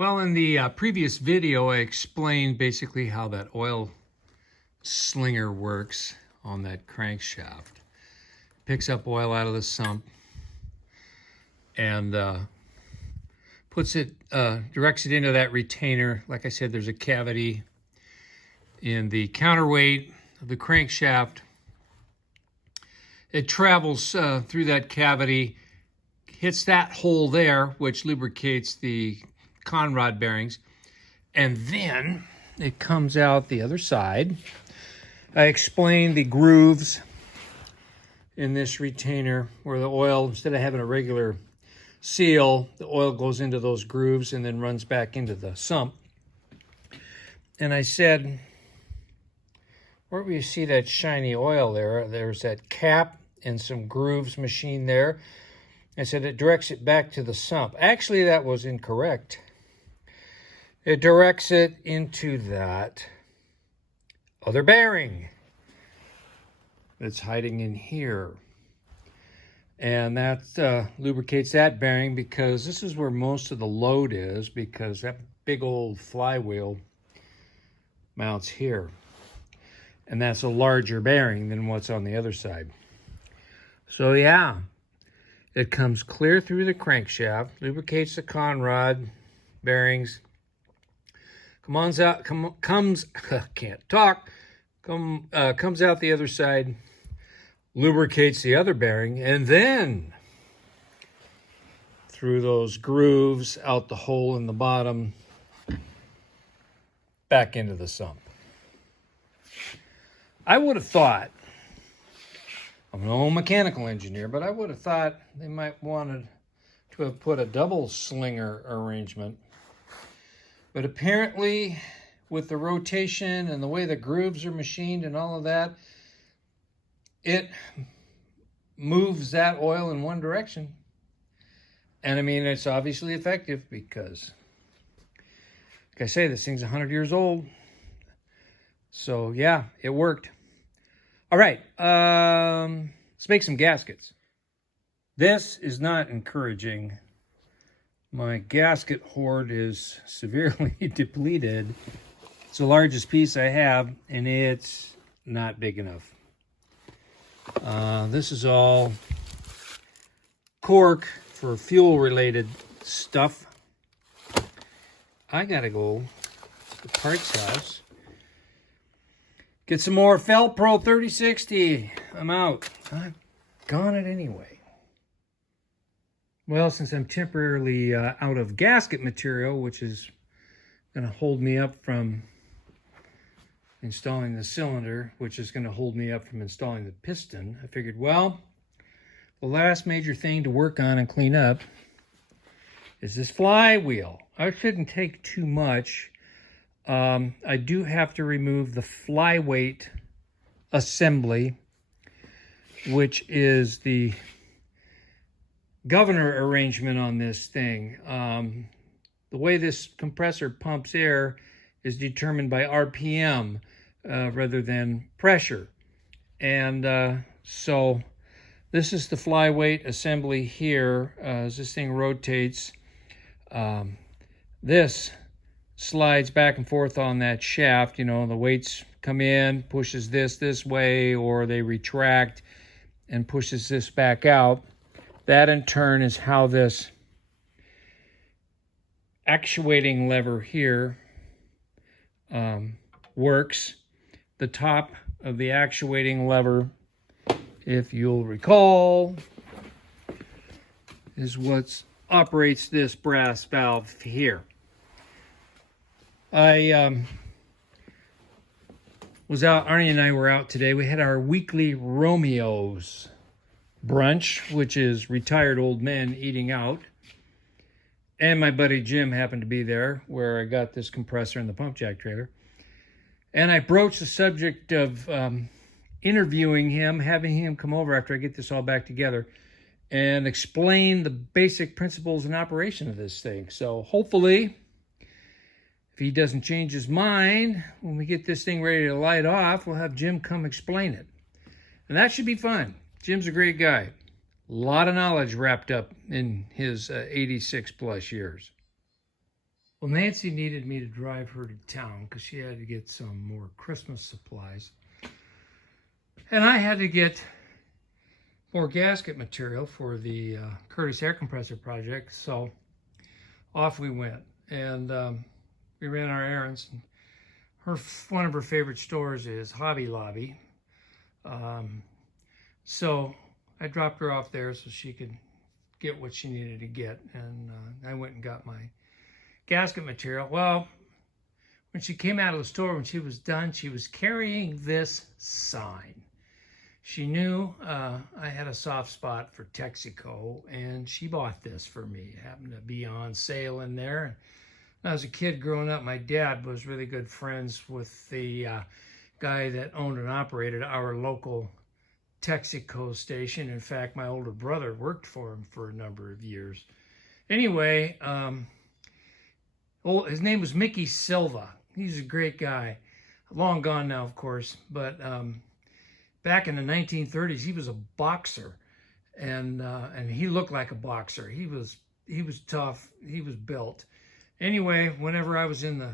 Well, in the previous video, I explained basically how that oil slinger works on that crankshaft. Picks up oil out of the sump and puts it, directs it into that retainer. Like I said, there's a cavity in the counterweight of the crankshaft. It travels through that cavity, hits that hole there, which lubricates the con rod bearings, and then it comes out the other side. I explained the grooves in this retainer where the oil, instead of having a regular seal, the oil goes into those grooves and then runs back into the sump. And I said, wherever you see that shiny oil there, there's that cap and some grooves machined there. I said it directs it back to the sump. Actually, that was incorrect. It directs it into that other bearing that's hiding in here. And that lubricates that bearing, because this is where most of the load is, because that big old flywheel mounts here. And that's a larger bearing than what's on the other side. So yeah, it comes clear through the crankshaft, lubricates the con rod bearings, comes out the other side, lubricates the other bearing, and then through those grooves, out the hole in the bottom, back into the sump. I would have thought, I'm no mechanical engineer, but I would have thought they might wanted to have put a double slinger arrangement. But apparently, with the rotation and the way the grooves are machined and all of that, it moves that oil in one direction. And I mean, it's obviously effective because, like I say, this thing's 100 years old. So yeah, it worked. All right, let's make some gaskets. This is not encouraging. My gasket hoard is severely depleted. It's the largest piece I have, and it's not big enough. This is all cork for fuel-related stuff. I gotta go to the parts house. Get some more Felpro 3060. I'm out. I've gone it anyway. Well, since I'm temporarily out of gasket material, which is going to hold me up from installing the cylinder, which is going to hold me up from installing the piston, I figured, well, the last major thing to work on and clean up is this flywheel. I shouldn't take too much. I do have to remove the flyweight assembly, which is the governor arrangement on this thing. The way this compressor pumps air is determined by RPM rather than pressure. And so this is the flyweight assembly here. As this thing rotates, this slides back and forth on that shaft. You know, the weights come in, pushes this way, or they retract and pushes this back out. That in turn is how this actuating lever here works. The top of the actuating lever, if you'll recall, is what operates this brass valve here. I was out, Arnie and I were out today. We had our weekly Romeo's brunch, which is retired old men eating out. And my buddy Jim happened to be there, where I got this compressor and the pump jack trailer. And I broached the subject of interviewing him, having him come over after I get this all back together, and explain the basic principles and operation of this thing. So hopefully, if he doesn't change his mind, when we get this thing ready to light off, we'll have Jim come explain it. And that should be fun. Jim's a great guy. A lot of knowledge wrapped up in his 86 plus years. Well, Nancy needed me to drive her to town because she had to get some more Christmas supplies. And I had to get more gasket material for the Curtis air compressor project. So off we went. And we ran our errands. One of her favorite stores is Hobby Lobby. So I dropped her off there so she could get what she needed to get. And I went and got my gasket material. Well, when she came out of the store, when she was done, she was carrying this sign. She knew I had a soft spot for Texaco, and she bought this for me. It happened to be on sale in there. When I was a kid growing up, my dad was really good friends with the guy that owned and operated our local Texaco station. In fact, my older brother worked for him for a number of years. Anyway, his name was Mickey Silva. He's a great guy. Long gone now, of course, but back in the 1930s, he was a boxer, and he looked like a boxer. He was tough. He was built. Anyway, whenever I was in the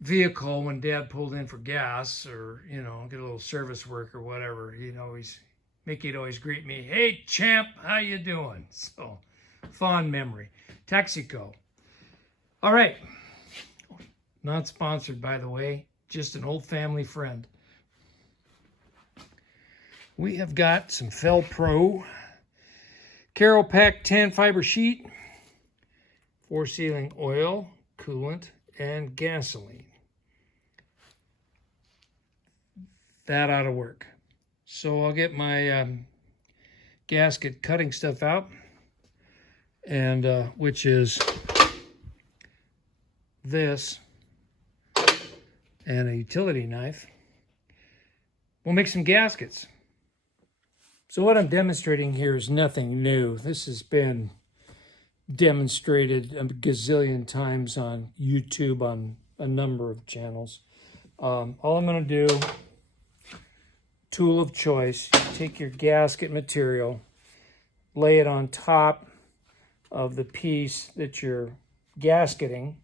vehicle, when Dad pulled in for gas or, you know, get a little service work or whatever, Mickey'd always greet me, "Hey, champ, how you doing?" So, fond memory. Texaco. All right. Not sponsored, by the way. Just an old family friend. We have got some Fel Pro Carol Pack 10 fiber sheet, for sealing oil, coolant, and gasoline. That ought to work. So I'll get my gasket cutting stuff out, and which is this and a utility knife. We'll make some gaskets. So what I'm demonstrating here is nothing new. This has been demonstrated a gazillion times on YouTube on a number of channels. All I'm going to do, tool of choice, take your gasket material, lay it on top of the piece that you're gasketing,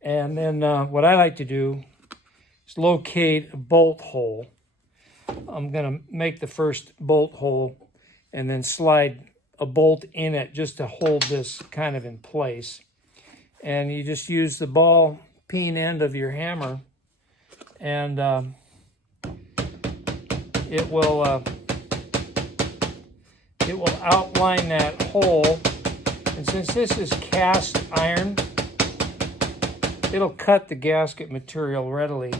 and then what I like to do is locate a bolt hole. I'm going to make the first bolt hole and then slide a bolt in it just to hold this kind of in place. And you just use the ball peen end of your hammer, and it will outline that hole. And since this is cast iron, it'll cut the gasket material readily.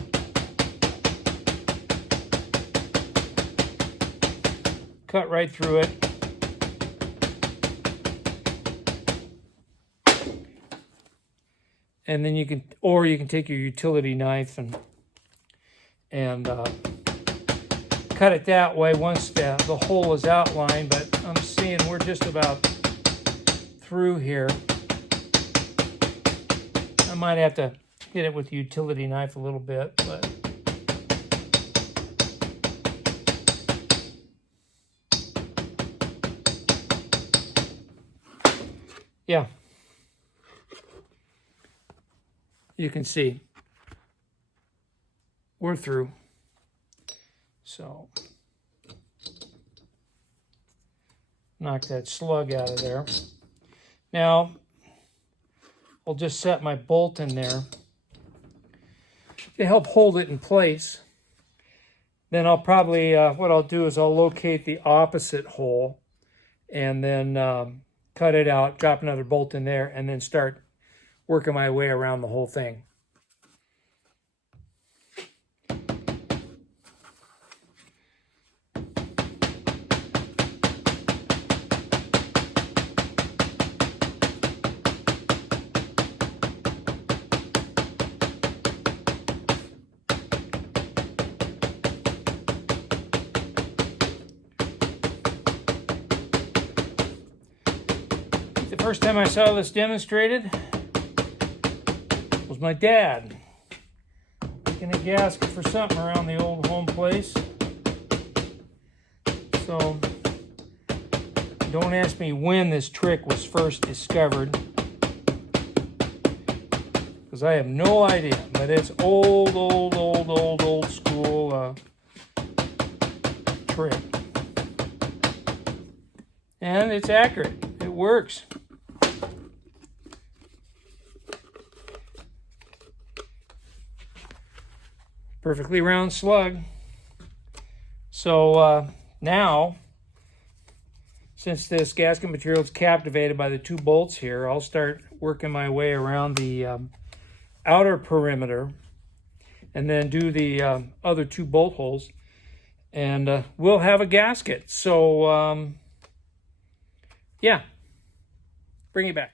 Cut right through it. And then you can take your utility knife and cut it that way once the hole is outlined. But I'm seeing we're just about through here. I might have to hit it with the utility knife a little bit, but yeah. You can see we're through. So knock that slug out of there. Now I'll just set my bolt in there to help hold it in place. Then I'll probably, what I'll do is I'll locate the opposite hole and then cut it out, drop another bolt in there, and then start working my way around the whole thing. The first time I saw this demonstrated was my dad making a gasket for something around the old home place. So don't ask me when this trick was first discovered. because I have no idea. But it's old school trick. And it's accurate. It works. Perfectly round slug. So now, since this gasket material is captivated by the 2 bolts here, I'll start working my way around the outer perimeter and then do the other 2 bolt holes, and we'll have a gasket. So yeah, bring it back.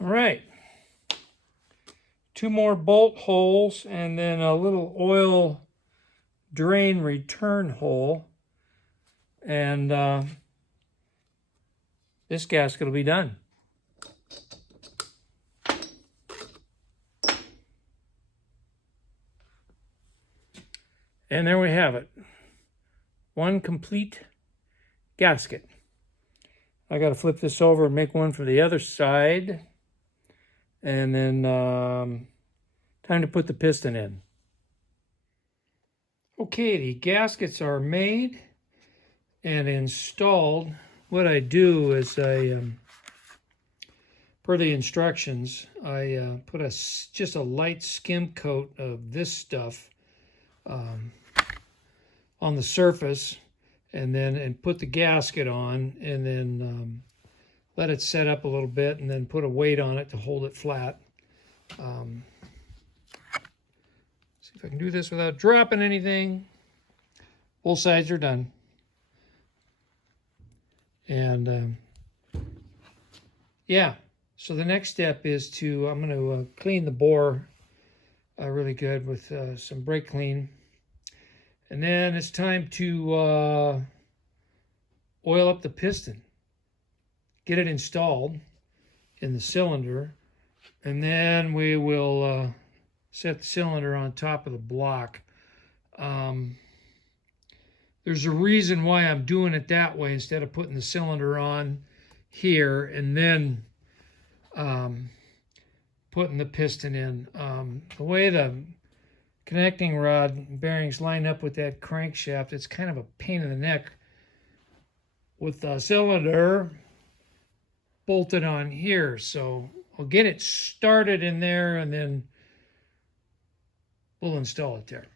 All right, 2 more bolt holes and then a little oil drain return hole, and this gasket will be done. And there we have it. 1 complete gasket. I got to flip this over and make one for the other side. And then time to put the piston in. Okay, the gaskets are made and installed. What I do is per the instructions, I put just a light skim coat of this stuff on the surface, and put the gasket on, and then let it set up a little bit, and then put a weight on it to hold it flat. See if I can do this without dropping anything. Both sides are done. And yeah, so the next step is I'm going to clean the bore really good with some brake clean. And then it's time to oil up the piston. Get it installed in the cylinder, and then we will set the cylinder on top of the block. There's a reason why I'm doing it that way instead of putting the cylinder on here and then putting the piston in. The way the connecting rod bearings line up with that crankshaft, it's kind of a pain in the neck with the cylinder bolted on here. So I'll get it started in there, and then we'll install it there.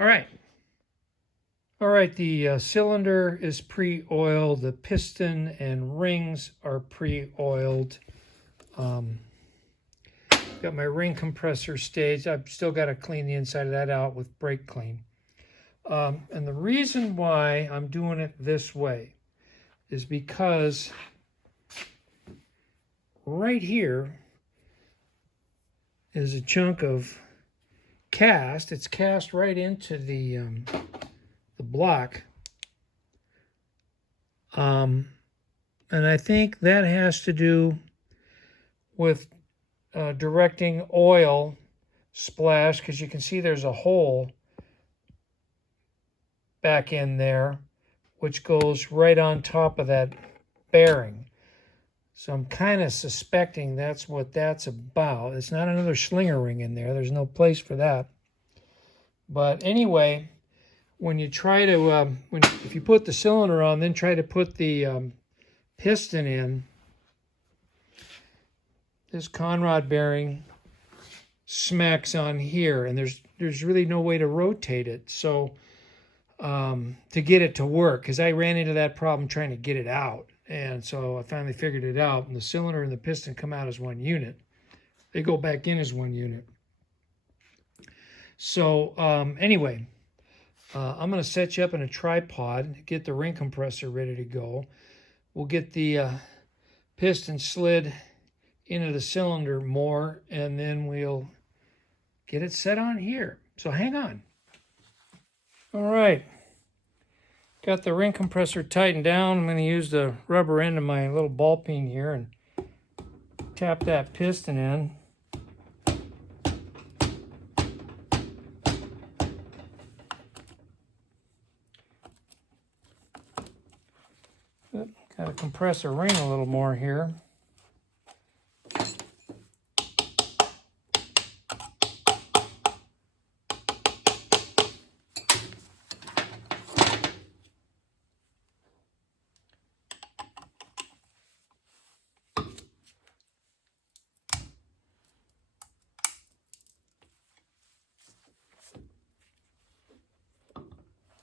All right, the cylinder is pre-oiled. The piston and rings are pre-oiled. Got my ring compressor staged. I've still got to clean the inside of that out with brake clean. And the reason why I'm doing it this way is because right here is a chunk of cast. It's cast right into the block. And I think that has to do with directing oil splash, because you can see there's a hole back in there which goes right on top of that bearing. So I'm kind of suspecting that's what that's about. It's not another slinger ring in there. There's no place for that. But anyway, when you try to, if you put the cylinder on, then try to put the piston in, this conrod bearing smacks on here, and there's really no way to rotate it. So to get it to work, because I ran into that problem trying to get it out. And so I finally figured it out, and the cylinder and the piston come out as one unit. They go back in as one unit. So anyway, I'm going to set you up in a tripod, get the ring compressor ready to go. We'll get the piston slid into the cylinder more, and then we'll get it set on here. So hang on. All right. Got the ring compressor tightened down. I'm going to use the rubber end of my little ball peen here and tap that piston in. Got to compress the ring a little more here.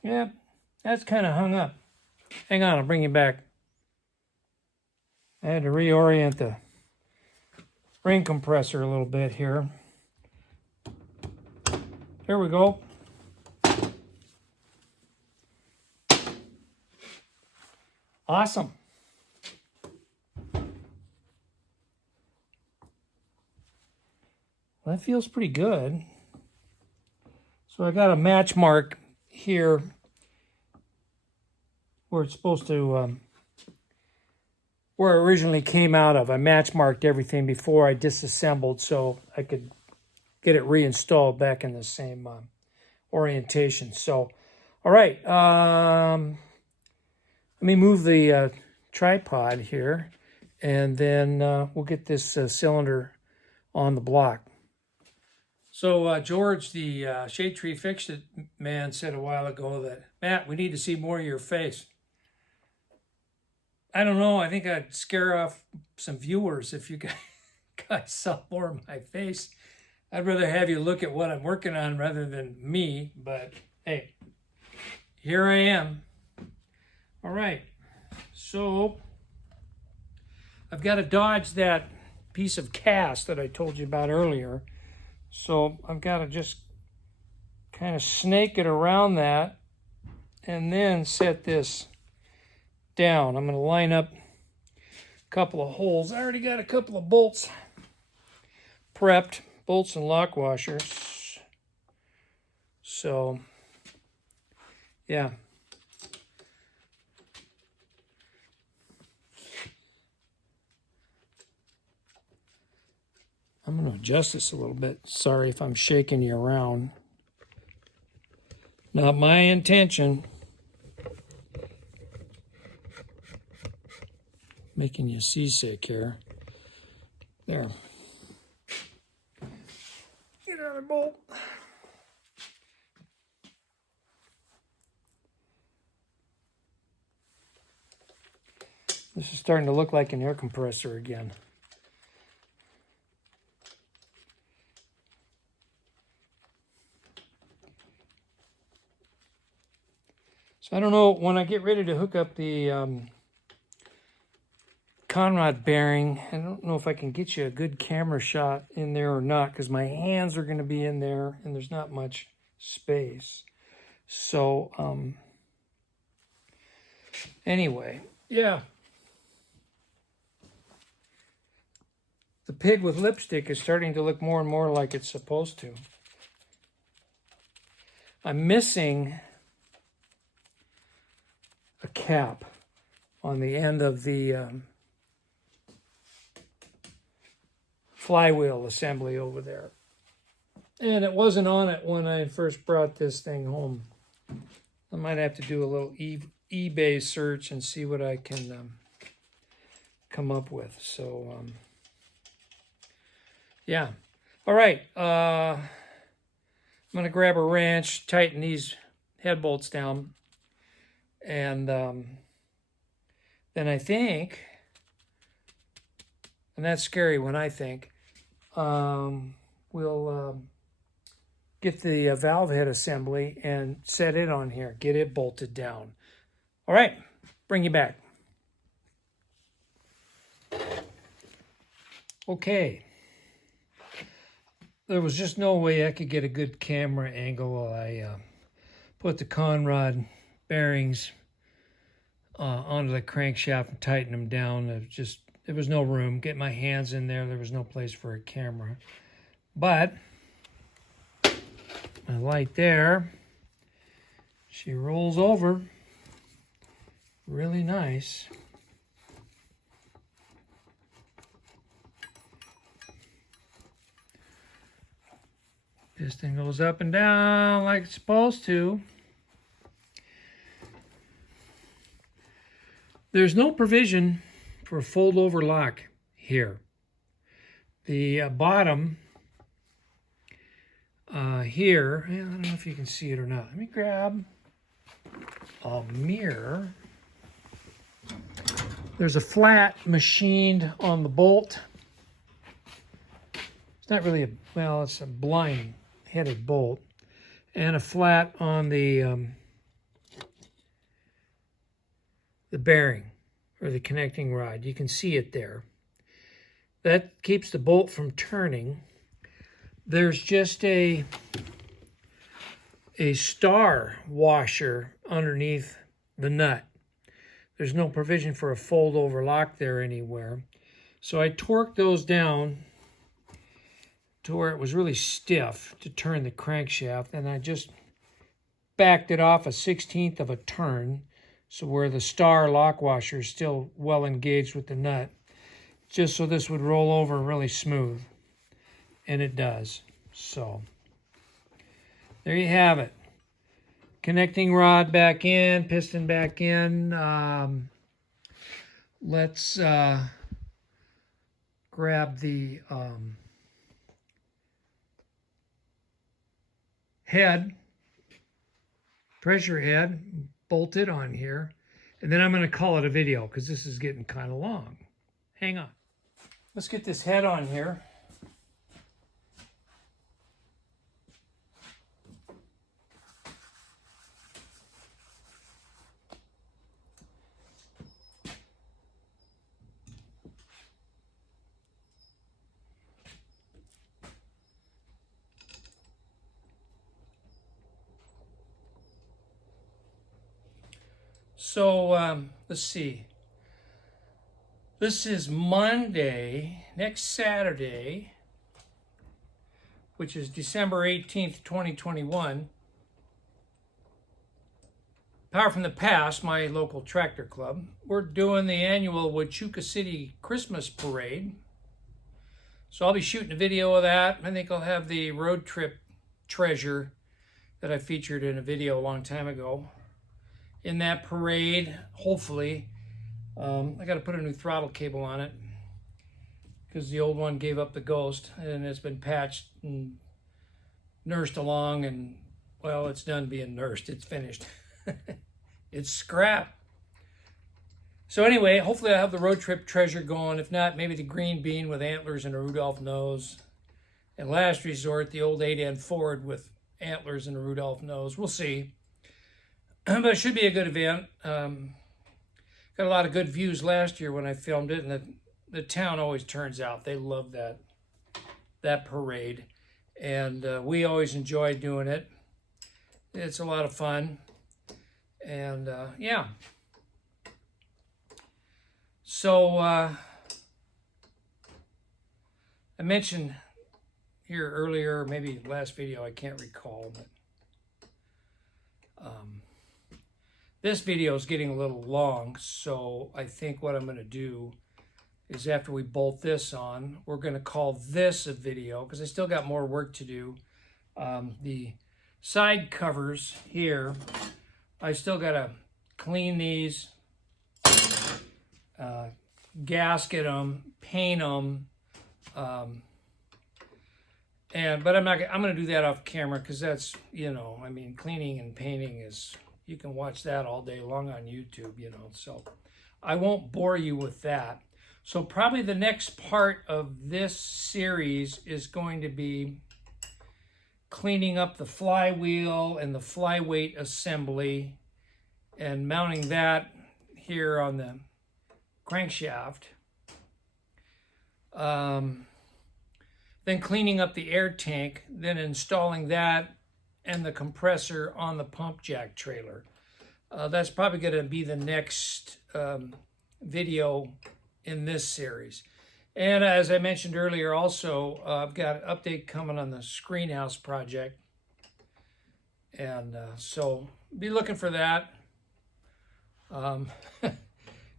Yeah, that's kind of hung up. Hang on, I'll bring you back. I had to reorient the ring compressor a little bit here. There we go. Awesome. Well, that feels pretty good. So I got a match mark here where it's supposed to, where it originally came out of. I match marked everything before I disassembled so I could get it reinstalled back in the same orientation. So, all right. Let me move the tripod here, and then we'll get this cylinder on the block. So George, the Shade Tree Fix It man, said a while ago that, Matt, we need to see more of your face. I don't know. I think I'd scare off some viewers if you guys saw more of my face. I'd rather have you look at what I'm working on rather than me, but hey, here I am. All right, so I've got to dodge that piece of cast that I told you about earlier. So I've got to just kind of snake it around that and then set this down. I'm going to line up a couple of holes. I already got a couple of bolts prepped, bolts and lock washers. So, yeah. I'm going to adjust this a little bit. Sorry if I'm shaking you around. Not my intention. Making you seasick here. There. Get another bolt. This is starting to look like an air compressor again. So I don't know, when I get ready to hook up the conrod bearing, I don't know if I can get you a good camera shot in there or not, because my hands are going to be in there and there's not much space. So anyway, yeah. The pig with lipstick is starting to look more and more like it's supposed to. I'm missing a cap on the end of the flywheel assembly over there. And it wasn't on it when I first brought this thing home. I might have to do a little eBay search and see what I can come up with. So, yeah. All right. I'm going to grab a wrench, tighten these head bolts down. And then I think, and that's scary when I think, we'll get the valve head assembly and set it on here, get it bolted down. All right, bring you back. Okay. There was just no way I could get a good camera angle while I put the conrod bearings onto the crankshaft and tighten them down. There was no room. Get my hands in there. There was no place for a camera. But my light there, she rolls over really nice. Piston goes up and down like it's supposed to. There's no provision for a fold-over lock here. The bottom here, I don't know if you can see it or not. Let me grab a mirror. There's a flat machined on the bolt. It's not really well, it's a blind-headed bolt. And a flat on the bearing or the connecting rod. You can see it there. That keeps the bolt from turning. There's just a star washer underneath the nut. There's no provision for a fold-over lock there anywhere. So I torqued those down to where it was really stiff to turn the crankshaft, and I just backed it off 1/16 of a turn, so where the star lock washer is still well engaged with the nut, just so this would roll over really smooth. And it does. So there you have it. Connecting rod back in, piston back in. Let's grab the head, pressure head, bolted on here, and then I'm going to call it a video because this is getting kind of long. Hang on. Let's get this head on here. So let's see. This is Monday, next Saturday, which is December 18th, 2021. Power from the Past, my local tractor club. We're doing the annual Huachuca City Christmas Parade. So I'll be shooting a video of that. I think I'll have the road trip treasure that I featured in a video a long time ago in that parade, hopefully. I got to put a new throttle cable on it because the old one gave up the ghost, and it's been patched and nursed along, and well, it's done being nursed. It's finished. It's scrap. So anyway, hopefully I'll have the road trip treasure going. If not, maybe the green bean with antlers and a Rudolph nose. And last resort, the old 8N Ford with antlers and a Rudolph nose. We'll see. But it should be a good event. Got a lot of good views last year when I filmed it, and the town always turns out. They love that parade, and we always enjoy doing it. It's a lot of fun, and yeah. So I mentioned here earlier, maybe last video, I can't recall, but this video is getting a little long, so I think what I'm going to do is after we bolt this on, we're going to call this a video because I still got more work to do. The side covers here, I still got to clean these, gasket them, paint them, but I'm going to do that off camera because that's, you know, I mean, cleaning and painting is, you can watch that all day long on YouTube, you know, so I won't bore you with that. So probably the next part of this series is going to be cleaning up the flywheel and the flyweight assembly and mounting that here on the crankshaft. Then cleaning up the air tank, then installing that and the compressor on the pump jack trailer. That's probably going to be the next video in this series. And as I mentioned earlier, also, I've got an update coming on the screenhouse project. And so be looking for that.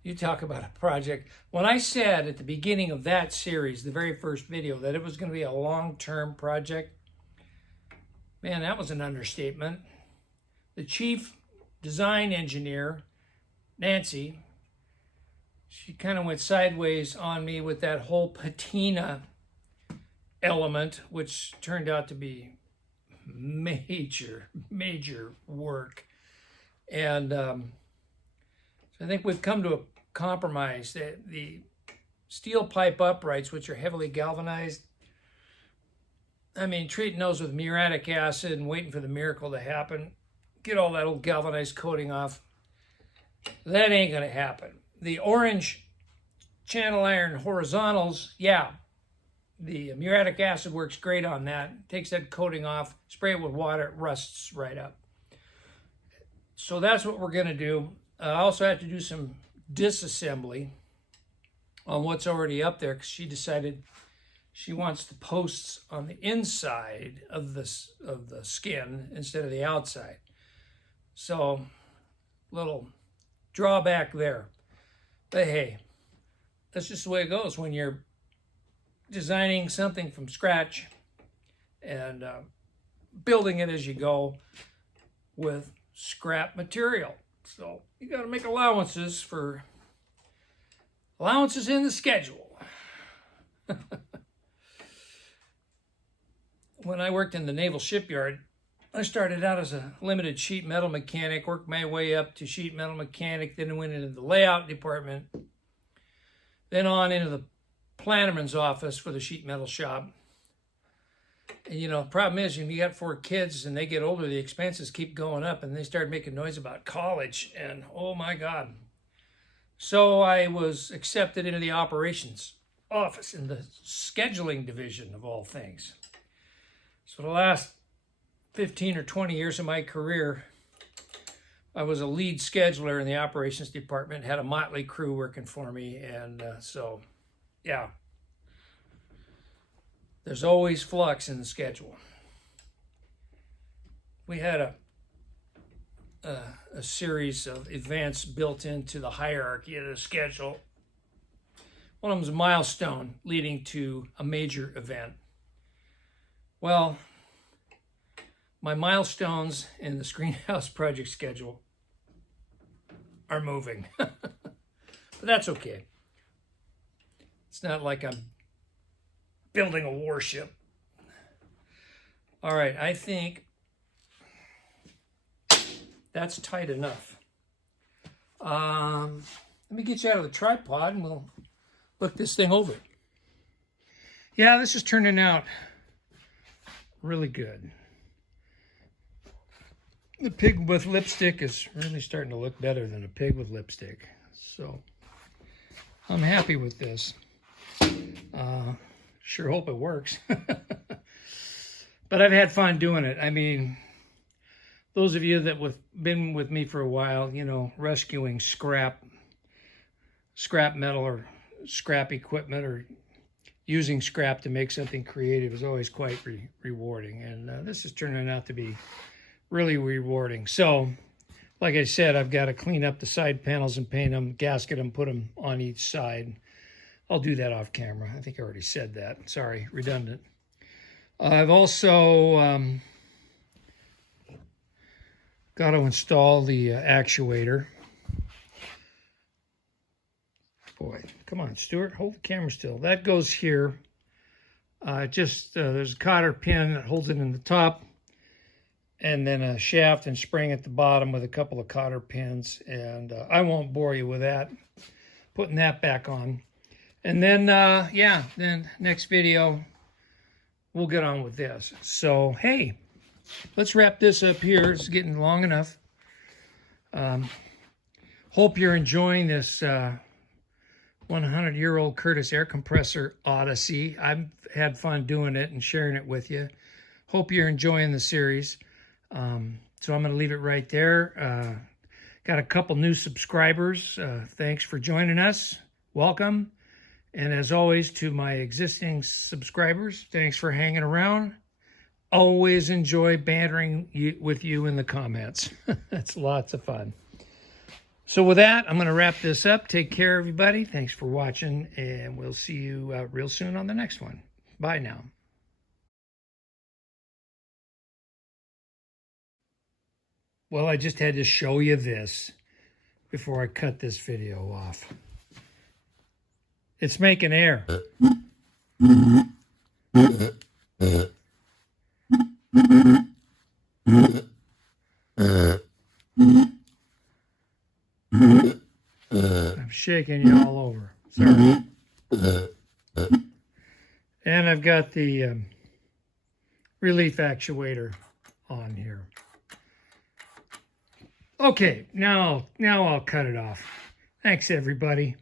You talk about a project. When I said at the beginning of that series, the very first video, that it was going to be a long-term project, Man, that was an understatement. The chief design engineer, Nancy, she kind of went sideways on me with that whole patina element, which turned out to be major work. And so I think we've come to a compromise. The steel pipe uprights, which are heavily galvanized, I mean, treating those with muriatic acid and waiting for the miracle to happen, get all that old galvanized coating off, that ain't going to happen. The orange channel iron horizontals, yeah, the muriatic acid works great on that. Takes that coating off, spray it with water, it rusts right up. So that's what we're going to do. I also have to do some disassembly on what's already up there because she decided she wants the posts on the inside of the skin instead of the outside. So, little drawback there. But hey, that's just the way it goes when you're designing something from scratch and building it as you go with scrap material. So you got to make allowances in the schedule. When I worked in the naval shipyard, I started out as a limited sheet metal mechanic, worked my way up to sheet metal mechanic, then went into the layout department, then on into the planterman's office for the sheet metal shop. And you know, the problem is when you got 4 kids and they get older, the expenses keep going up and they start making noise about college and oh my God. So I was accepted into the operations office in the scheduling division of all things. So the last 15 or 20 years of my career, I was a lead scheduler in the operations department, had a motley crew working for me. And so, yeah, there's always flux in the schedule. We had a series of events built into the hierarchy of the schedule. One of them was a milestone leading to a major event. Well, my milestones in the Screenhouse project schedule are moving. But that's okay. It's not like I'm building a warship. All right, I think that's tight enough. Let me get you out of the tripod and we'll look this thing over. Yeah, this is turning out really good. The pig with lipstick is really starting to look better than a pig with lipstick. So I'm happy with this. Sure hope it works. But I've had fun doing it. I mean, those of you that have been with me for a while, you know, rescuing scrap metal or scrap equipment or using scrap to make something creative is always quite rewarding. And this is turning out to be really rewarding. So, like I said, I've got to clean up the side panels and paint them, gasket them, put them on each side. I'll do that off camera. I think I already said that. Sorry, redundant. I've also got to install the actuator. Boy, come on, Stuart, hold the camera still. That goes here. There's a cotter pin that holds it in the top, and then a shaft and spring at the bottom with a couple of cotter pins. And I won't bore you with that, putting that back on. And then, then next video, we'll get on with this. So, hey, let's wrap this up here. It's getting long enough. Hope you're enjoying this 100-year-old Curtis air compressor odyssey. I've had fun doing it and sharing it with you. Hope you're enjoying the series. So I'm going to leave it right there. Got a couple new subscribers. Thanks for joining us. Welcome. And as always, to my existing subscribers, thanks for hanging around. Always enjoy bantering with you in the comments. It's lots of fun. So with that, I'm going to wrap this up. Take care, everybody. Thanks for watching, and we'll see you real soon on the next one. Bye now. Well, I just had to show you this before I cut this video off. It's making air. I'm shaking you all over. Sorry. And I've got the relief actuator on here. Okay, now I'll cut it off. Thanks, everybody.